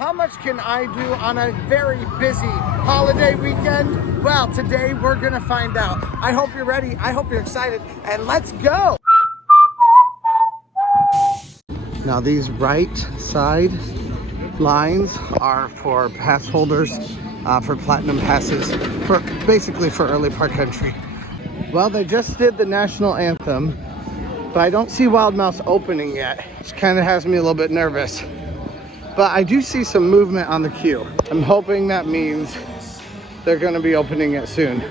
how much can I do on a very busy holiday weekend? Well, today we're gonna find out. I hope you're ready, I hope you're excited, and let's go! Now these right side lines are for pass holders, for platinum passes, for basically for early park entry. Well, they just did the national anthem, but I don't see Wild Mouse opening yet, which kind of has me a little bit nervous. But I do see some movement on the queue. I'm hoping that means they're going to be opening it soon.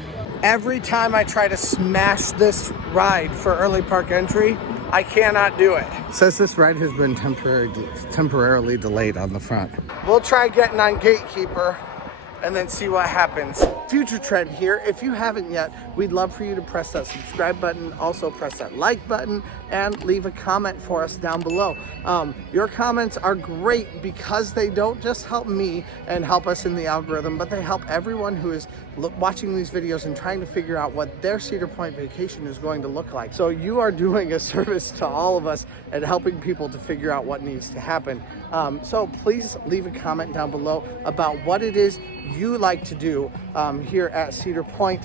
Every time I try to smash this ride for early park entry, I cannot do it. It says this ride has been temporarily delayed on the front. We'll try getting on Gatekeeper and then see what happens. Future trend here, if you haven't yet, we'd love for you to press that subscribe button, also press that like button, and leave a comment for us down below. Your comments are great because they don't just help me and help us in the algorithm, but they help everyone who is watching these videos and trying to figure out what their Cedar Point vacation is going to look like. So you are doing a service to all of us and helping people to figure out what needs to happen. So please leave a comment down below about what it is you like to do here at Cedar Point,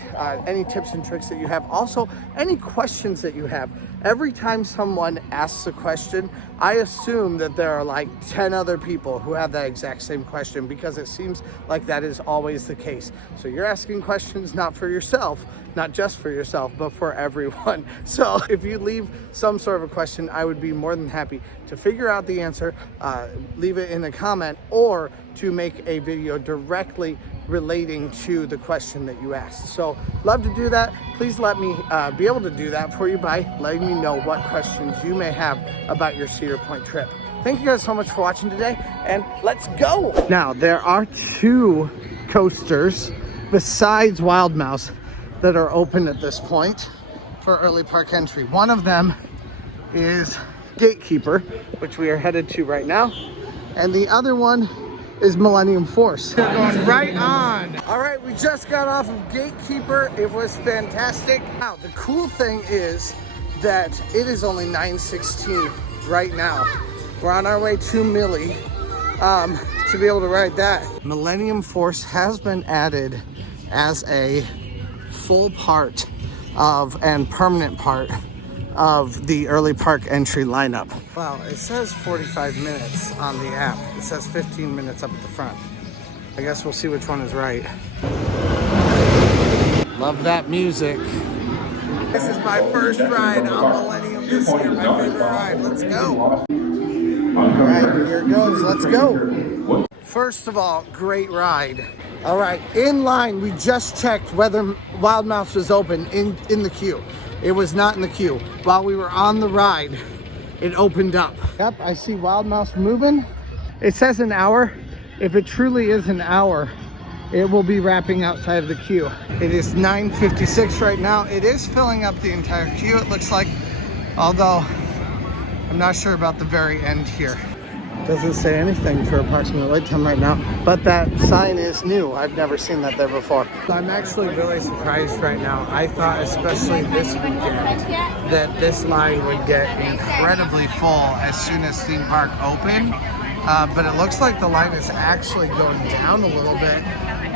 any tips and tricks that you have, also any questions that you have. Every time someone asks a question, I assume that there are like 10 other people who have that exact same question, because it seems like that is always the case. So you're asking questions not for yourself, not just for yourself, but for everyone. So if you leave some sort of a question, I would be more than happy to figure out the answer, leave it in a comment, or to make a video directly relating to the question that you asked. So love to do that. Please let me be able to do that for you by letting me know what questions you may have about your Cedar Point trip. Thank you guys so much for watching today, and let's go. Now there are 2 coasters besides Wild Mouse that are open at this point for early park entry. One of them is Gatekeeper, which we are headed to right now, and the other one is Millennium Force. They're going right on. All right, we just got off of Gatekeeper. It was fantastic. Now, the cool thing is that it is only 9:16 right now. We're on our way to Millie to be able to ride that. Millennium Force has been added as a full part of and permanent part of the early park entry lineup. Well, it says 45 minutes on the app. It says 15 minutes up at the front. I guess we'll see which one is right. Love that music. This is my first ride on Millennium this year, my favorite ride. Let's go. All right, here it goes. Let's go. First of all, great ride. All right, in line, we just checked whether Wild Mouse was open in the queue. It was not in the queue. While we were on the ride, it opened up. Yep, I see Wild Mouse moving. It says an hour. If it truly is an hour, it will be wrapping outside of the queue. It is 9:56 right now. It is filling up the entire queue, it looks like, although I'm not sure about the very end here. Doesn't say anything for approximate wait time right now, but that sign is new. I've never seen that there before. I'm actually really surprised right now. I thought, especially this weekend, that this line would get incredibly full as soon as theme park opened, but it looks like the line is actually going down a little bit.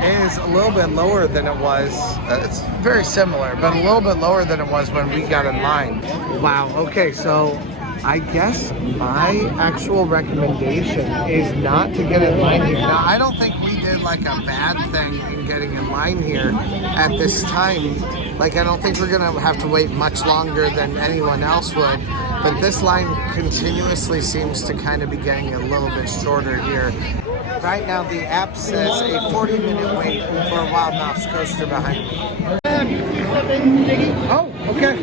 It is a little bit lower than it was. It's very similar, but a little bit lower than it was when we got in line. Wow, okay, so I guess my actual recommendation is not to get in line here. Now, I don't think we did like a bad thing in getting in line here at this time. Like, I don't think we're gonna have to wait much longer than anyone else would, but this line continuously seems to kind of be getting a little bit shorter here. Right now, the app says a 40-minute wait for a Wild Mouse coaster behind me. Oh, okay.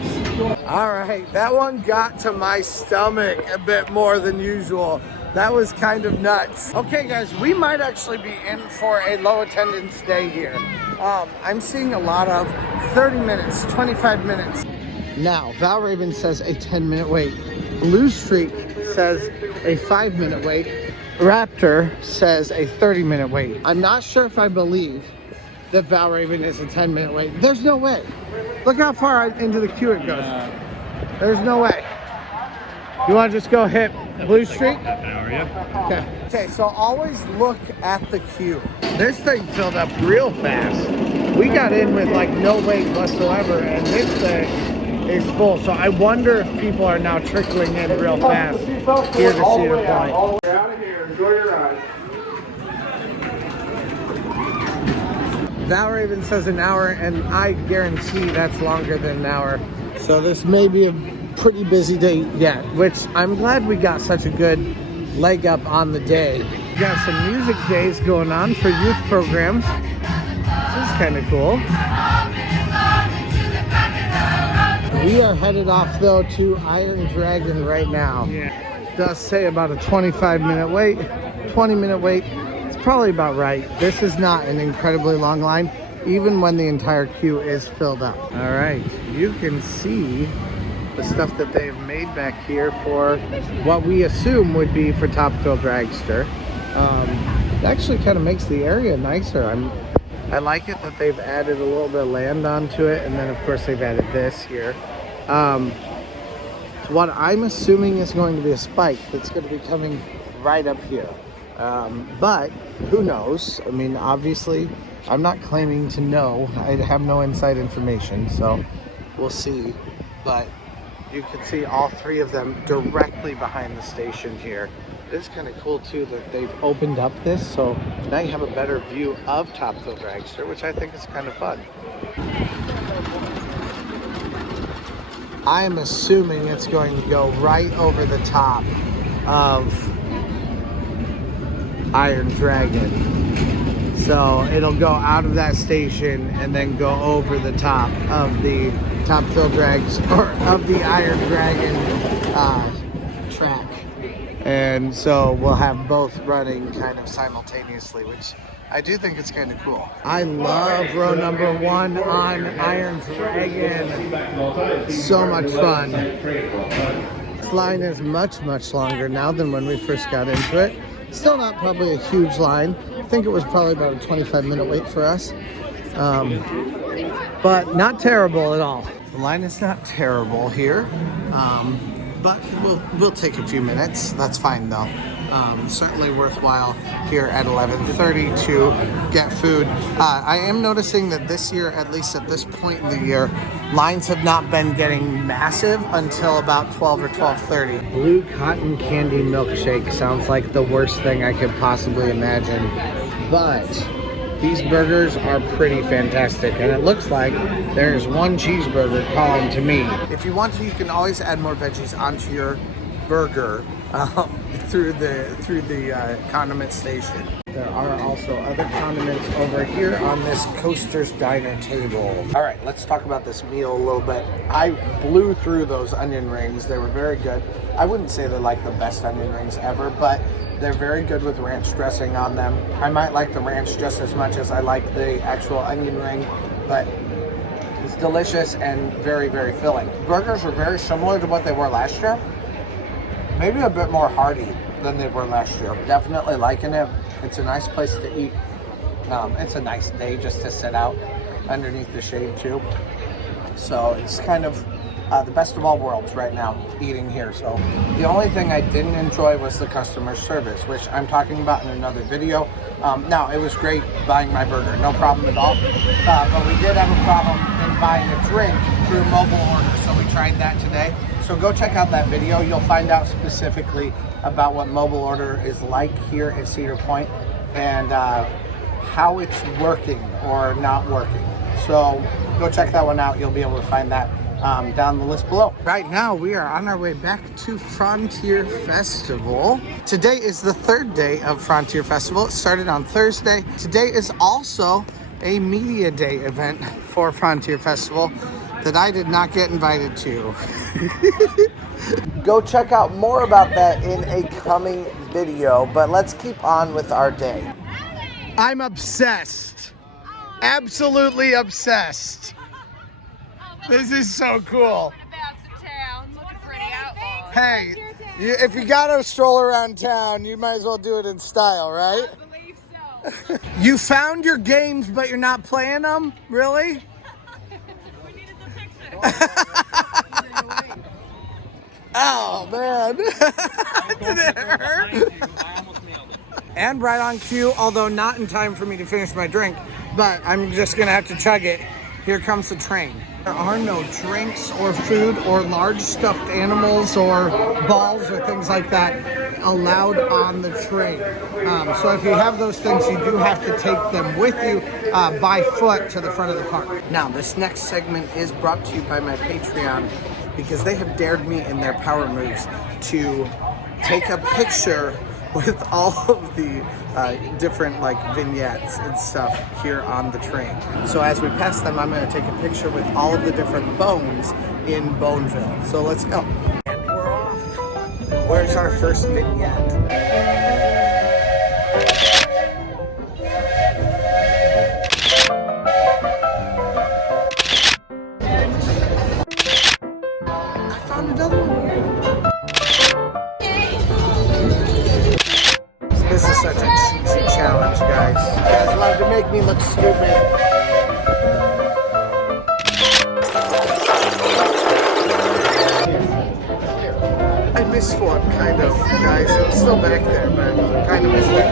All right, that one got to my stomach a bit more than usual. That was kind of nuts. Okay, guys, we might actually be in for a low attendance day here. I'm seeing a lot of 30 minutes, 25 minutes. Now, Valravn says a 10-minute wait. Blue Streak says a 5-minute wait. Raptor says a 30-minute wait. I'm not sure if I believe that Valravn is a 10-minute wait. There's no way. Look how far into the queue it goes. There's no way. You want to just go hit Blue Street? Half an hour, yeah. Okay. Okay, so always look at the queue. This thing filled up real fast. We got in with like no wait whatsoever, and this thing is full. So I wonder if people are now trickling in real fast here to Cedar Point. Get out of here. Enjoy your ride. Valravn says an hour, and I guarantee that's longer than an hour. So this may be a pretty busy day yet, which I'm glad we got such a good leg up on the day. We got some music days going on for youth programs. This is kind of cool. We are headed off though to Iron Dragon right now. It does say about a 25-minute wait, 20-minute wait. It's probably about right. This is not an incredibly long line, even when the entire queue is filled up. All right, you can see the stuff that they've made back here for what we assume would be for Top Thrill Dragster. It actually kind of makes the area nicer. I like it that they've added a little bit of land onto it, and then of course they've added this here. What I'm assuming is going to be a spike that's going to be coming right up here. But who knows? I mean, obviously, I'm not claiming to know. I have no inside information, so we'll see. But you can see all three of them directly behind the station here. It is kind of cool too that they've opened up this, so now you have a better view of Top Thrill Dragster, which I think is kind of fun. I'm assuming it's going to go right over the top of Iron Dragon. So it'll go out of that station and then go over the top of the Top Thrill Drags, or of the Iron Dragon track. And so we'll have both running kind of simultaneously, which I do think it's kind of cool. I love row number 1 on Iron Dragon. So much fun. This line is much, much longer now than when we first got into it. Still not probably a huge line. I think it was probably about a 25-minute wait for us. But not terrible at all. The line is not terrible here. But we'll take a few minutes. That's fine though. Certainly worthwhile here at 11:30 to get food. I am noticing that this year, at least at this point in the year, lines have not been getting massive until about 12 or 12:30. Blue cotton candy milkshake sounds like the worst thing I could possibly imagine, but these burgers are pretty fantastic, and it looks like there's one cheeseburger calling to me. If you want to, you can always add more veggies onto your burger through the condiment station. There are also other condiments over here on this Coaster's Diner table. All right, let's talk about this meal a little bit. I blew through those onion rings. They were very good. I wouldn't say they're like the best onion rings ever, but they're very good with ranch dressing on them. I might like the ranch just as much as I like the actual onion ring, but it's delicious and very, very filling. Burgers are very similar to what they were last year. Maybe a bit more hearty than they were last year. Definitely liking it. It's a nice place to eat. It's a nice day just to sit out underneath the shade too. So it's kind of the best of all worlds right now, eating here. So the only thing I didn't enjoy was the customer service, which I'm talking about in another video. Now, it was great buying my burger, no problem at all. But we did have a problem in buying a drink through mobile order, so we tried that today. So go check out that video. You'll find out specifically about what mobile order is like here at Cedar Point and how it's working or not working. So go check that one out. You'll be able to find that down the list below. Right now we are on our way back to Frontier Festival. Today is the third day of Frontier Festival. It started on Thursday. Today is also a media day event for Frontier Festival that I did not get invited to. Go check out more about that in a coming video, but let's keep on with our day. I'm obsessed. Absolutely obsessed. This is so cool. Hey, if you gotta stroll around town, you might as well do it in style, right? I believe so. You found your games, but you're not playing them? Really? We needed the picture. Oh man. Did it hurt? And right on cue, although not in time for me to finish my drink, but I'm just gonna have to chug it. Here comes the train. There are no drinks or food or large stuffed animals or balls or things like that allowed on the train. So if you have those things, you do have to take them with you by foot to the front of the park. Now, this next segment is brought to you by my Patreon because they have dared me in their power moves to take a picture with all of the different like vignettes and stuff here on the train. So as we pass them, I'm going to take a picture with all of the different bones in Boneville. So let's go. And we're off. Where's our first vignette? I found another one. This is such a cheesy challenge, guys. You guys love to make me look stupid. I missed one, kind of, guys. It was still back there, but I kind of missed it.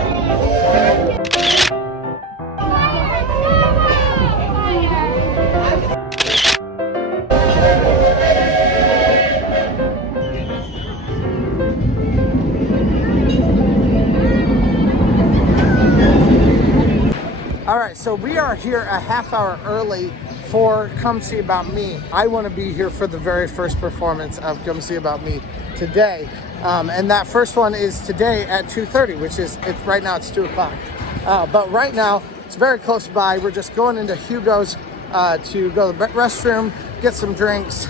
All right, so we are here a half hour early for Come See About Me. I want to be here for the very first performance of Come See About Me today. And that first one is today at 2:30, which is, right now it's 2 o'clock. But right now, it's very close by. We're just going into Hugo's to go to the restroom, get some drinks,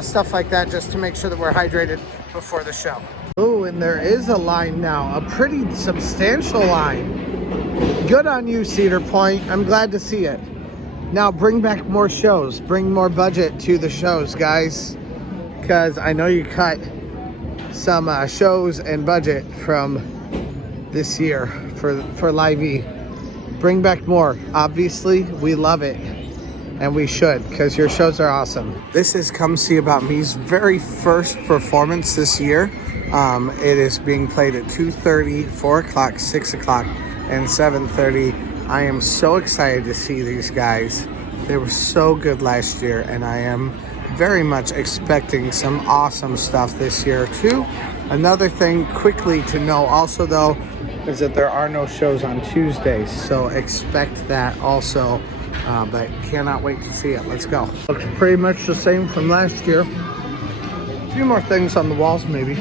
stuff like that, just to make sure that we're hydrated before the show. Oh, and there is a line now, a pretty substantial line. Good on you, Cedar Point. I'm glad to see it. Now bring back more shows. Bring more budget to the shows, guys. Because I know you cut some shows and budget from this year for Live E. Bring back more. Obviously, we love it. And we should, because your shows are awesome. This is Come See About Me's very first performance this year. It is being played at 2:30, 4 o'clock, 6 o'clock, and 7:30. I am so excited to see these guys. They were so good last year, and I am very much expecting some awesome stuff this year too. Another thing quickly to know also though is that there are no shows on Tuesdays, so expect that also, but cannot wait to see it. Let's go. Looks pretty much the same from last year. A few more things on the walls maybe.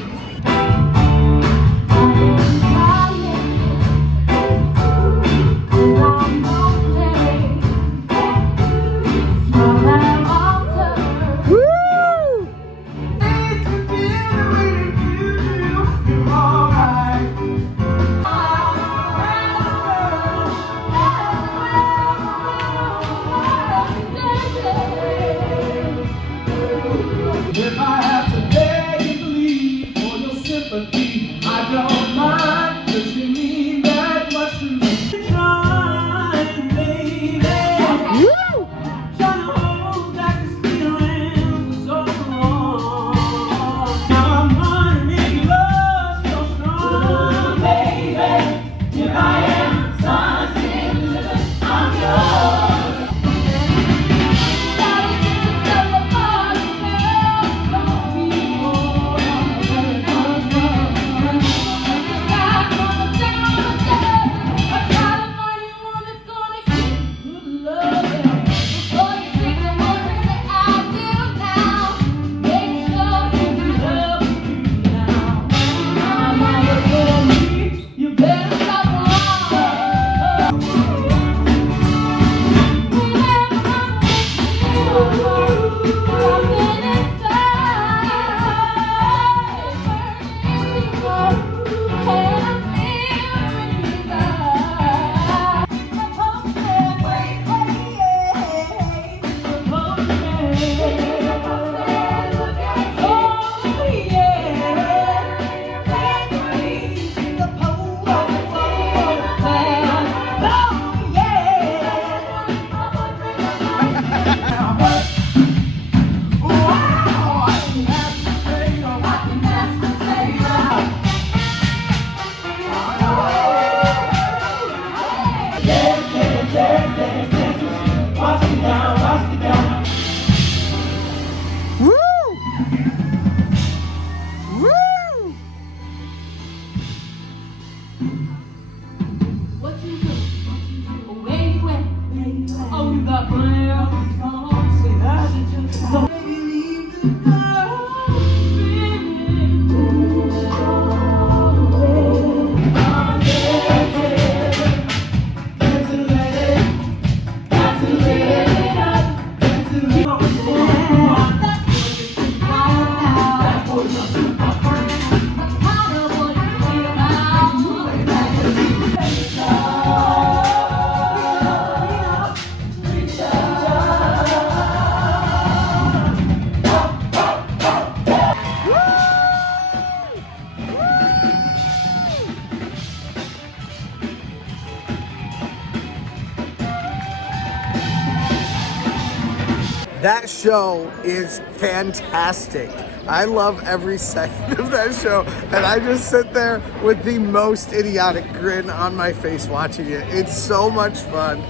That show is fantastic. I love every second of that show, and I just sit there with the most idiotic grin on my face watching it. It's so much fun.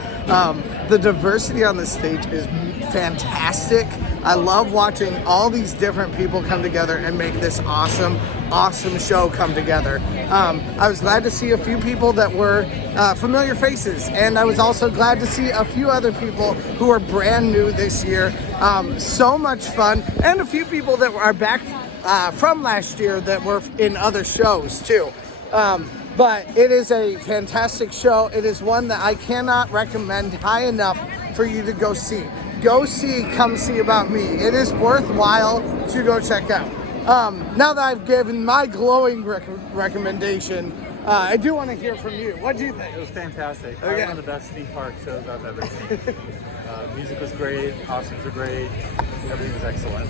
The diversity on the stage is fantastic. I love watching all these different people come together and make this awesome show come together. I was glad to see a few people that were familiar faces, and I was also glad to see a few other people who are brand new this year. So much fun, and a few people that are back from last year that were in other shows too. But it is a fantastic show. It is one that I cannot recommend high enough for you to go see. Come see About Me. It is worthwhile to go check out. Now that I've given my glowing recommendation, I do want to hear from you. What do you think? It was fantastic. Okay. Probably one of the best theme park shows I've ever seen. Music was great, costumes were great, everything was excellent.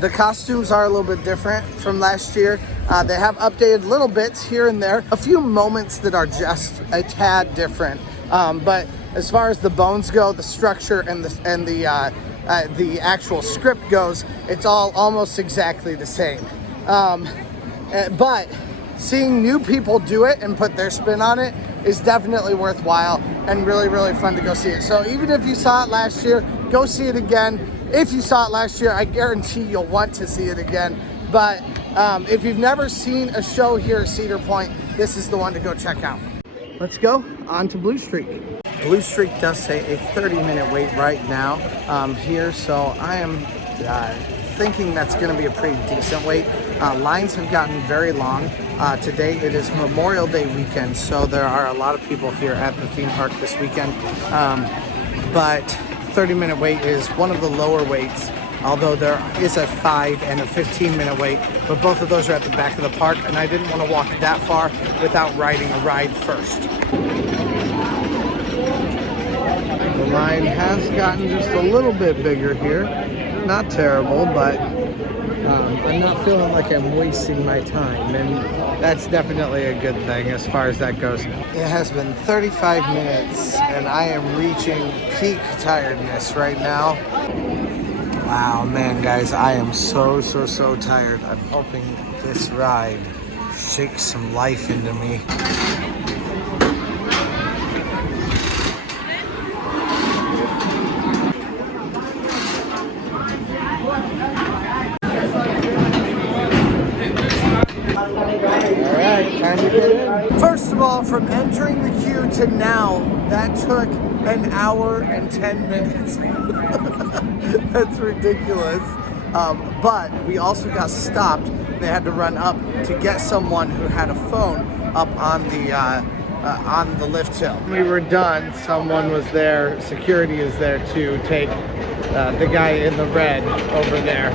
The costumes are a little bit different from last year. They have updated little bits here and there. A few moments that are just a tad different. But as far as the bones go, the structure and the actual script goes, it's all almost exactly the same. But seeing new people do it and put their spin on it is definitely worthwhile and really, really fun to go see it. So even if you saw it last year, go see it again. If you saw it last year, I guarantee you'll want to see it again. But if you've never seen a show here at Cedar Point, this is the one to go check out. Let's go on to Blue Streak. Blue Streak does say a 30-minute wait right now here, so I am thinking that's going to be a pretty decent wait. Lines have gotten very long. Today it is Memorial Day weekend, so there are a lot of people here at the theme park this weekend. But 30-minute wait is one of the lower waits, although there is a 5 and a 15-minute wait, but both of those are at the back of the park, and I didn't want to walk that far without riding a ride first. The line has gotten just a little bit bigger here. Not terrible, but I'm not feeling like I'm wasting my time, and that's definitely a good thing as far as that goes. It has been 35 minutes, and I am reaching peak tiredness right now. Wow, man, guys, I am so tired. I'm hoping this ride shakes some life into me. First of all, from entering the queue to now, that took an hour and 10 minutes. That's ridiculous. But we also got stopped. They had to run up to get someone who had a phone up on the lift hill. We were done. Someone was there. Security is there to take the guy in the red over there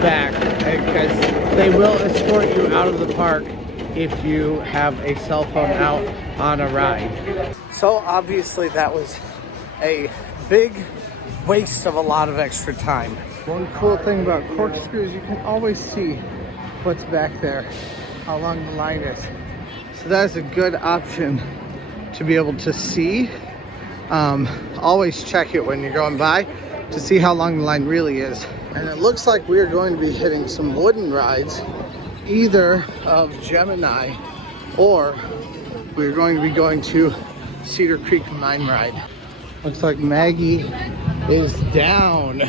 back, because they will escort you out of the park if you have a cell phone out on a ride. So obviously that was a big waste of a lot of extra time. One cool thing about corkscrews, you can always see what's back there, how long the line is. So that is a good option to be able to see. Always check it when you're going by to see how long the line really is. And it looks like we're going to be hitting some wooden rides, either of Gemini, or we're going to be going to Cedar Creek Mine Ride. Looks like Maggie is down.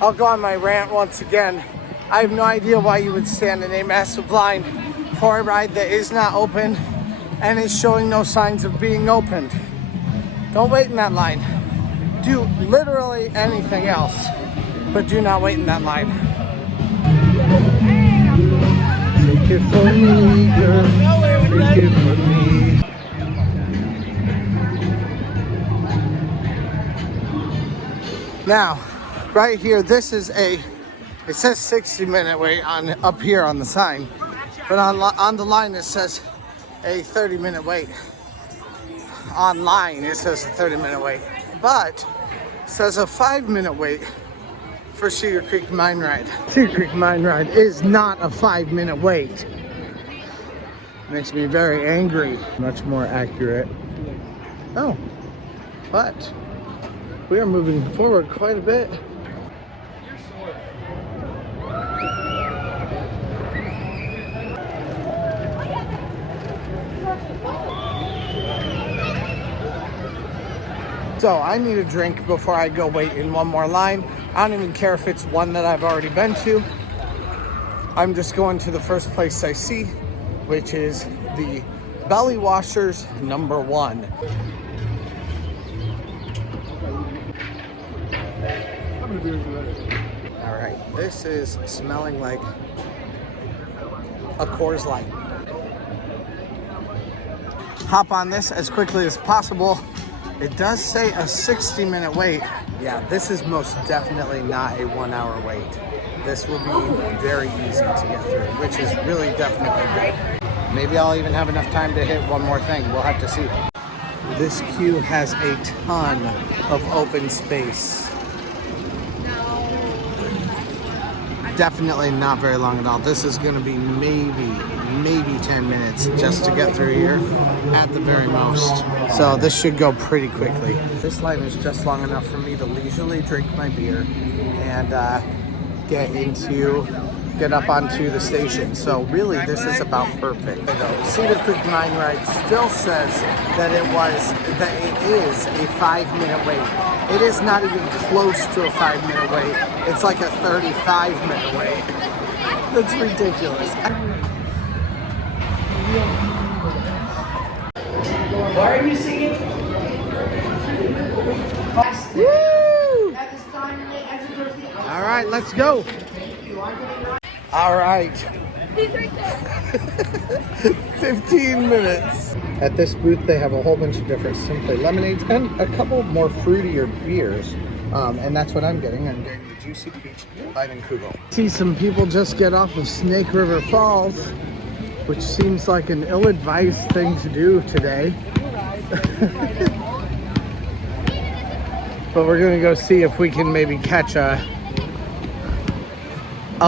I'll go on my rant once again. I have no idea why you would stand in a massive line for a ride that is not open and is showing no signs of being opened. Don't wait in that line. Do literally anything else, but do not wait in that line. Take it for me, girl. Take it for me. Now, right here, this is it says 60-minute wait up here on the sign, but on the line it says a 30-minute wait. Online it says a 30-minute wait, but it says a 5-minute wait for Cedar Creek Mine Ride. Cedar Creek Mine Ride is not a 5-minute wait. Makes me very angry. Much more accurate. Oh, but We are moving forward quite a bit. So I need a drink before I go wait in one more line. I don't even care if it's one that I've already been to. I'm just going to the first place I see, which is the Belly Washers #1. All right, this is smelling like a Coors Light. Hop on this as quickly as possible. It does say a 60-minute wait. Yeah, this is most definitely not a 1-hour wait. This will be very easy to get through, which is really definitely good. Maybe I'll even have enough time to hit one more thing. We'll have to see. This queue has a ton of open space. Definitely not very long at all. This is going to be maybe 10 minutes just to get through here at the very most. So this should go pretty quickly. This line is just long enough for me to leisurely drink my beer and get up onto the station. So really this is about perfect. Cedar Creek Mine Ride still says that it is a 5-minute wait. It is not even close to a 5-minute wait. It's like a 35-minute wait. That's ridiculous. Why are you singing? Woo! All right, let's go. All right. 15 minutes. At this booth, they have a whole bunch of different Simply lemonades and a couple more fruitier beers. And that's what I'm getting. I'm getting the Juicy Peach by Kugel. See some people just get off of Snake River Falls, which seems like an ill-advised thing to do today. But we're gonna go see if we can maybe catch a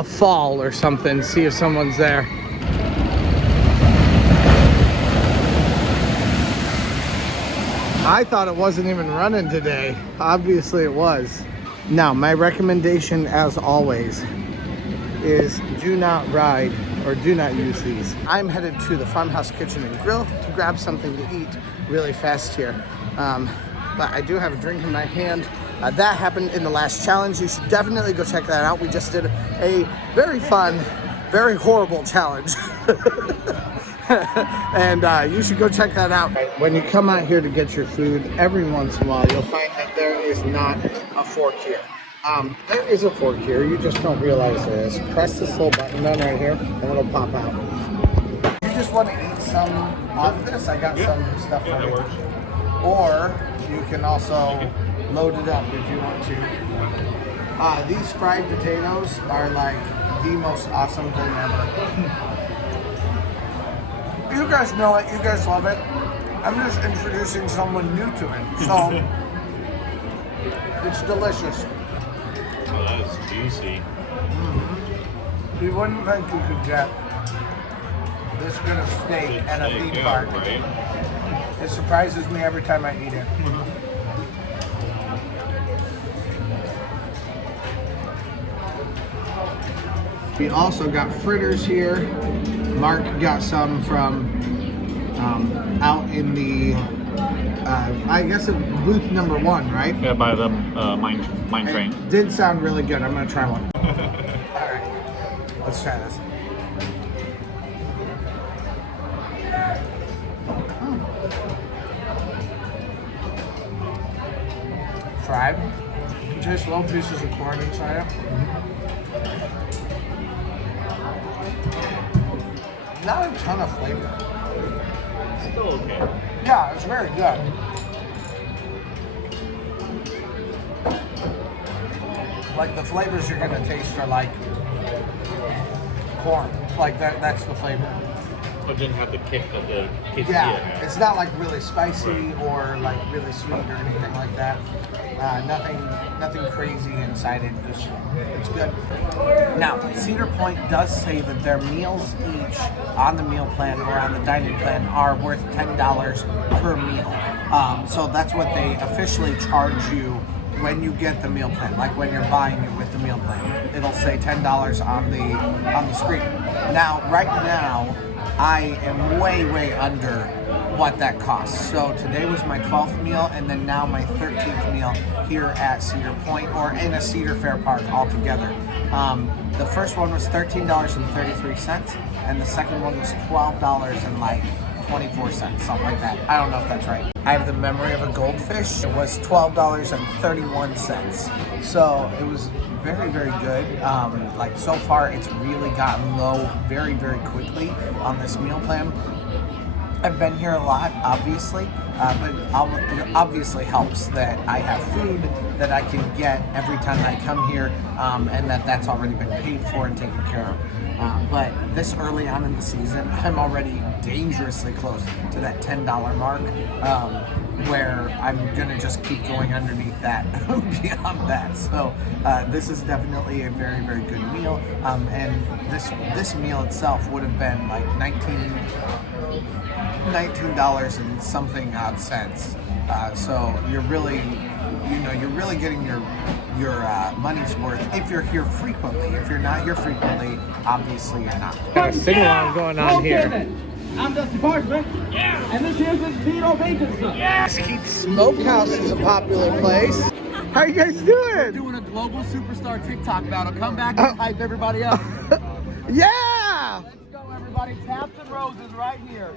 fall or something, see if someone's there. I thought it wasn't even running today. Obviously it was. Now, my recommendation as always is do not ride or do not use these. I'm headed to the Farmhouse Kitchen and Grill to grab something to eat really fast here. But I do have a drink in my hand. That happened in the last challenge. You should definitely go check that out. We just did a very fun, very horrible challenge. And you should go check that out. When you come out here to get your food, every once in a while you'll find that there is not a fork here. There is a fork here, you just don't realize there is. Press this little button down right here and it'll pop out. You just want to eat some of this? I got some stuff for you. Or you can also load it up if you want to. These fried potatoes are like the most awesome thing ever. You guys know it, you guys love it. I'm just introducing someone new to it, so it's delicious. Oh, that is juicy. Mm-hmm. You wouldn't think you could get this good of steak at a theme park. Right? It surprises me every time I eat it. We also got fritters here. Mark got some from out in the, I guess it booth #1, right? Yeah, by the mine train. It did sound really good. I'm gonna try one. All right, let's try this. Fried. Just little pieces of corn inside it. Not a ton of flavor. Still okay. Yeah, it's very good. Like the flavors you're gonna taste are like corn. Like that's the flavor. But didn't have the kick of the quesadilla. Yeah, it's not like really spicy or like really sweet or anything like that. Nothing crazy inside it. Just it's good. Now, Cedar Point does say that their meals each on the meal plan or on the dining plan are worth $10 per meal. So that's what they officially charge you when you get the meal plan, like when you're buying it with the meal plan. It'll say $10 on the screen. Now, right now, I am way under what that costs. So today was my 12th meal, and then now my 13th meal here at Cedar Point, or in a Cedar Fair Park altogether. The first one was $13.33, and the second one was $12.24, something like that. I don't know if that's right. I have the memory of a goldfish. It was $12.31. So it was very good. Like so far, it's really gotten low very quickly on this meal plan. I've been here a lot, obviously, but it obviously helps that I have food that I can get every time I come here, and that's already been paid for and taken care of. But this early on in the season, I'm already dangerously close to that $10 mark, where I'm gonna just keep going underneath that beyond that. So this is definitely a very good meal, and this meal itself would have been like $19 and something odd cents. So you're really getting your money's worth if you're here frequently. If you're not here frequently, obviously you're not. Got a sing-along going on here. I'm Dusty Parchment. Yeah. And this here's this Vito Bacon stuff. Yeah. Mesquite Smokehouse is a popular place. How you guys doing? We're doing a global superstar TikTok battle. Come back and hype everybody up. Yeah! Let's go, everybody. Taps and roses right here.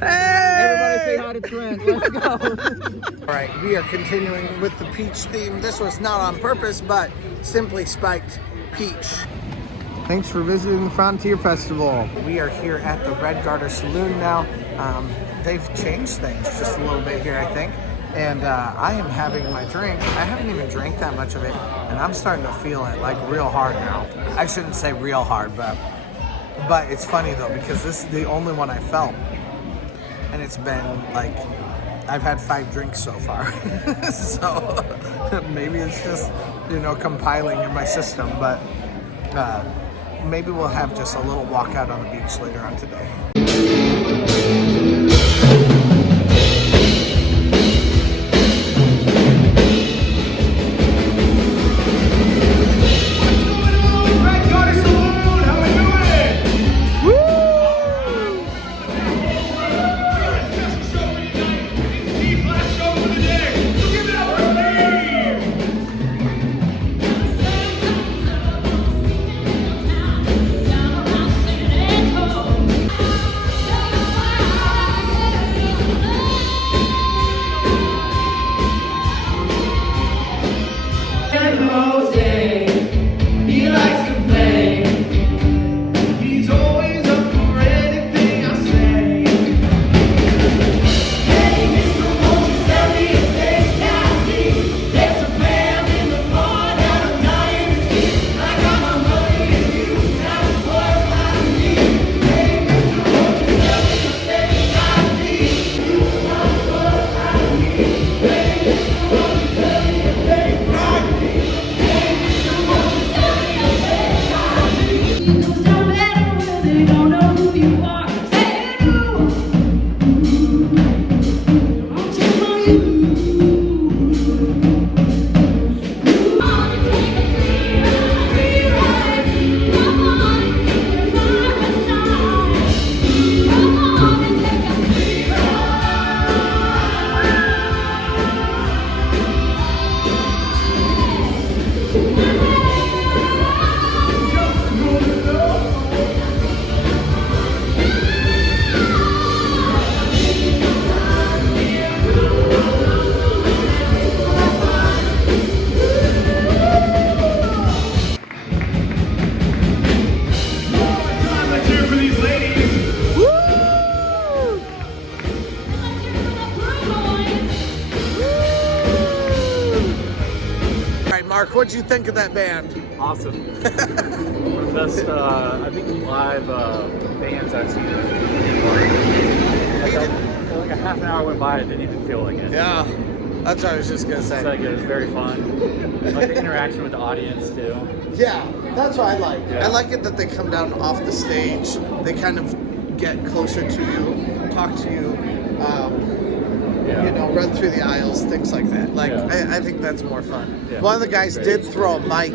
Hey! Everybody say hi to Trent. Let's go. All right, we are continuing with the peach theme. This was not on purpose, but simply spiked peach. Thanks for visiting the Frontier Festival. We are here at the Red Garter Saloon now. They've changed things just a little bit here, I think. And I am having my drink. I haven't even drank that much of it, and I'm starting to feel it like real hard now. I shouldn't say real hard, but it's funny though, because this is the only one I felt. And it's been like, I've had 5 drinks so far. So maybe it's just, compiling in my system, but maybe we'll have just a little walk out on the beach later on today. Mark, what'd you think of that band? Awesome. One of the best, I think, live bands I've seen. Like a half an hour went by, I didn't even feel like it. Yeah, that's what I was just gonna say. It's like, it was very fun. Like the interaction with the audience too. Yeah, that's what I like. Yeah. I like it that they come down off the stage. They kind of get closer to you, talk to you. Yeah. run through the aisles, things like that. Like, Yeah. I think that's more fun. Yeah. One of the guys did throw a mic.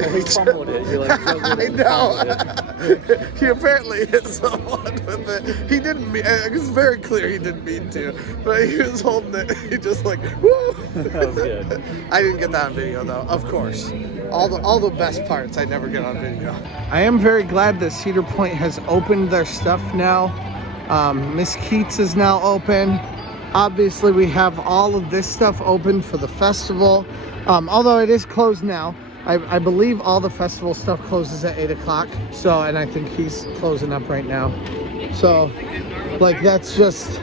He fumbled it. He like juggled I it and know. fumbled it. He apparently hit someone with it. He didn't mean, it was very clear he didn't mean to, but he was holding it. He just like, woo. That was good. I didn't get that on video though, of course. All the best parts I never get on video. I am very glad that Cedar Point has opened their stuff now. Miss Keats is now open. Obviously we have all of this stuff open for the festival. Although it is closed now. I believe all the festival stuff closes at 8 o'clock. So, and I think he's closing up right now. So, like, that's just,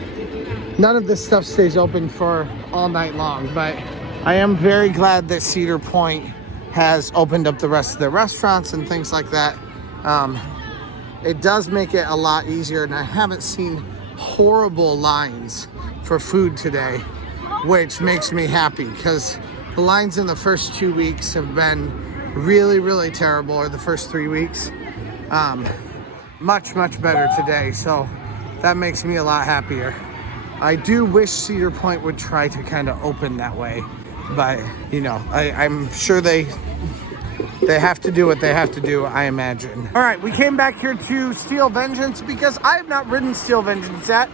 none of this stuff stays open for all night long. But I am very glad that Cedar Point has opened up the rest of their restaurants and things like that. It does make it a lot easier, and I haven't seen horrible lines for food today, which makes me happy because the lines in the first 2 weeks have been really, really terrible, or the first 3 weeks. Much better today, so that makes me a lot happier. I do wish Cedar Point would try to kind of open that way, but you know, I'm sure they have to do what they have to do, I imagine. All right, we came back here to Steel Vengeance because I have not ridden Steel Vengeance yet.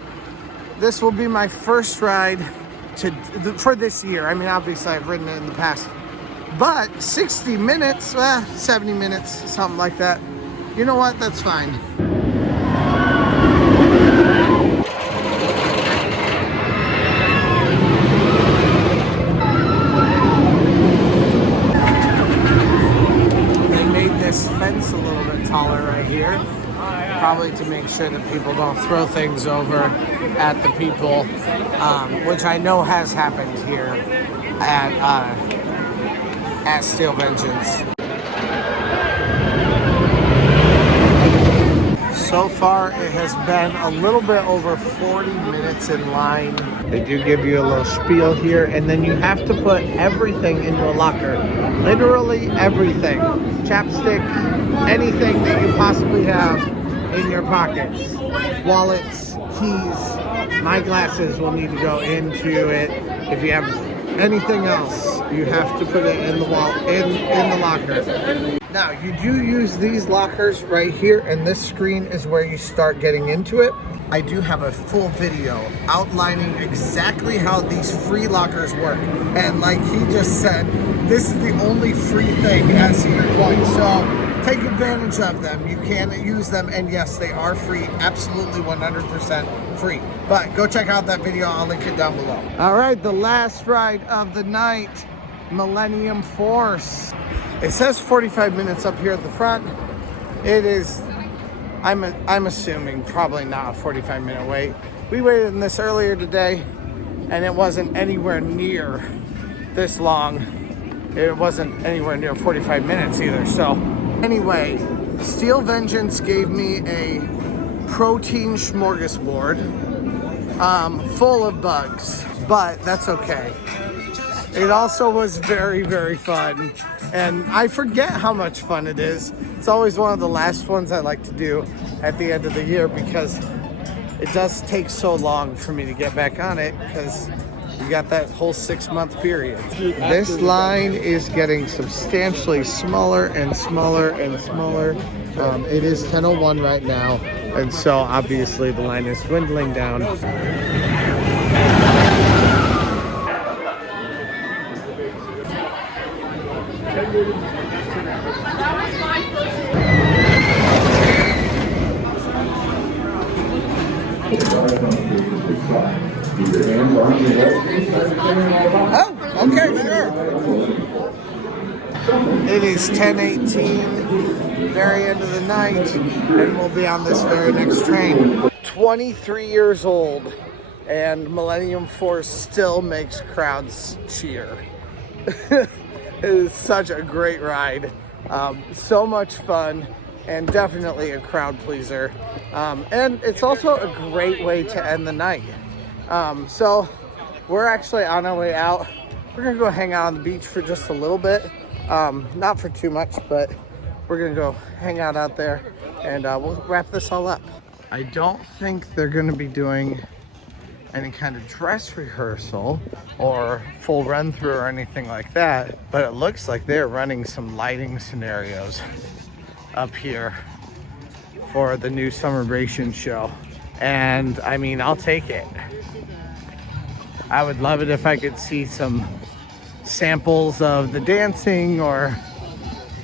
This will be my first ride for this year. I mean, obviously I've ridden it in the past, but 60 minutes, 70 minutes, something like that. You know what? That's fine. They made this fence a little bit taller right here, probably to make sure that people don't throw things over at the people, which I know has happened here at Steel Vengeance. So far, it has been a little bit over 40 minutes in line. They do give you a little spiel here, and then you have to put everything into a locker. Literally everything. Chapstick, anything that you possibly have in your pockets. Wallets, keys, my glasses will need to go into it. If you have anything else, you have to put it in the in the locker. Now, you do use these lockers right here, and this screen is where you start getting into it. I do have a full video outlining exactly how these free lockers work. And like he just said, this is the only free thing at Cedar Point. So take advantage of them. You can use them, and yes, they are free, absolutely 100% free. But go check out that video, I'll link it down below. All right, the last ride of the night, Millennium Force. It says 45 minutes up here at the front. It is, I'm assuming, probably not a 45-minute wait. We waited in this earlier today, and it wasn't anywhere near this long. It wasn't anywhere near 45 minutes either. So anyway, Steel Vengeance gave me a protein smorgasbord full of bugs, but that's okay. It also was very fun, and I forget how much fun it is. It's always one of the last ones I like to do at the end of the year because it does take so long for me to get back on it because you got that whole 6-month period. This line is getting substantially smaller and smaller and smaller. It is 10:01 right now, and so obviously the line is dwindling down. Oh, okay, sure. It is 10:18, very end of the night, and we'll be on this very next train. 23 years old, and Millennium Force still makes crowds cheer. It is such a great ride. So much fun, and definitely a crowd pleaser. And it's also a great way to end the night. So we're actually on our way out. We're gonna go hang out on the beach for just a little bit. Not for too much, but we're gonna go hang out there, and we'll wrap this all up. I don't think they're gonna be doing any kind of dress rehearsal or full run through or anything like that, but it looks like they're running some lighting scenarios up here for the new Summerbration show. And I mean, I'll take it. I would love it if I could see some samples of the dancing or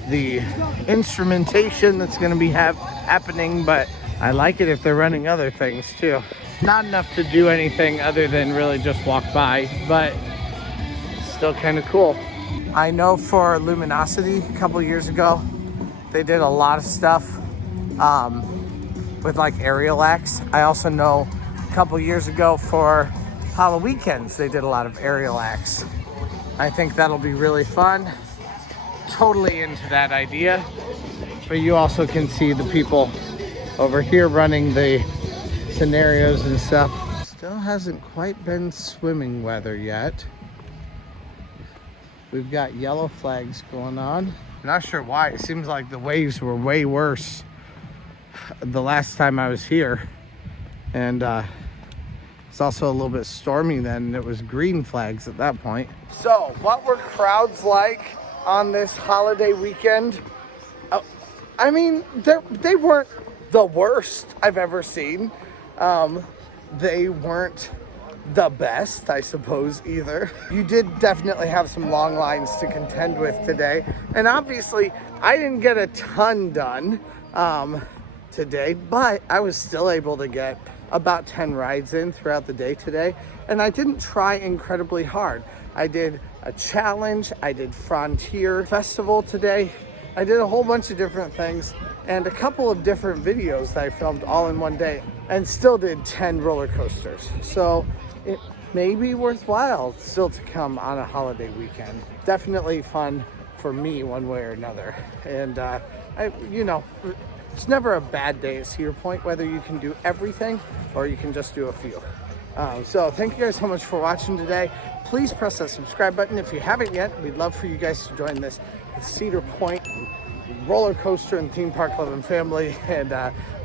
the instrumentation that's going to be happening, but I like it if they're running other things too. Not enough to do anything other than really just walk by, but still kind of cool. I know for Luminosity a couple years ago, they did a lot of stuff with like aerial acts. I also know a couple years ago for Halloweenkends, they did a lot of aerial acts. I think that'll be really fun. Totally into that idea. But you also can see the people over here running the scenarios and stuff. Still hasn't quite been swimming weather yet. We've got yellow flags going on. Not sure why. It seems like the waves were way worse the last time I was here. And it's also a little bit stormy then, and it was green flags at that point. So, what were crowds like on this holiday weekend? I mean, they weren't the worst I've ever seen. They weren't the best, I suppose, either. You did definitely have some long lines to contend with today. And obviously, I didn't get a ton done today, but I was still able to get about 10 rides in throughout the day today. And I didn't try incredibly hard. I did a challenge, I did Frontier Festival today. I did a whole bunch of different things and a couple of different videos that I filmed all in one day, and still did 10 roller coasters. So it may be worthwhile still to come on a holiday weekend. Definitely fun for me one way or another. And you know, it's never a bad day at Cedar Point, whether you can do everything or you can just do a few. So thank you guys so much for watching today. Please press that subscribe button if you haven't yet. We'd love for you guys to join this Cedar Point roller coaster and theme park loving family, and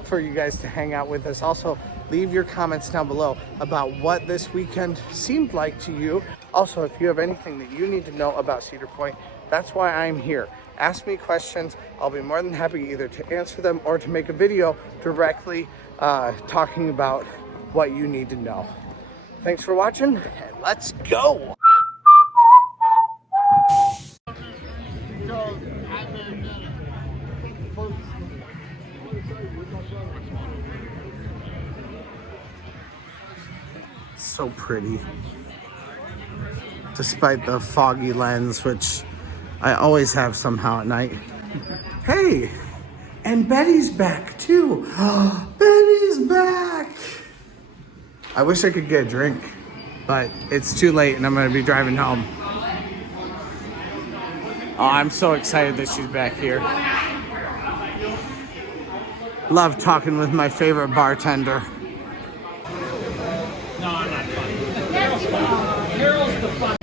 for you guys to hang out with us. Also, leave your comments down below about what this weekend seemed like to you. Also, if you have anything that you need to know about Cedar Point, that's why I'm here. Ask me questions. I'll be more than happy either to answer them or to make a video directly talking about what you need to know. Thanks for watching, and let's go! So pretty, despite the foggy lens, which I always have somehow at night. Hey, and Betty's back too. Betty's back. I wish I could get a drink, but it's too late and I'm gonna be driving home. Oh, I'm so excited that she's back here. Love talking with my favorite bartender. No, I'm not funny. Carol's the funny.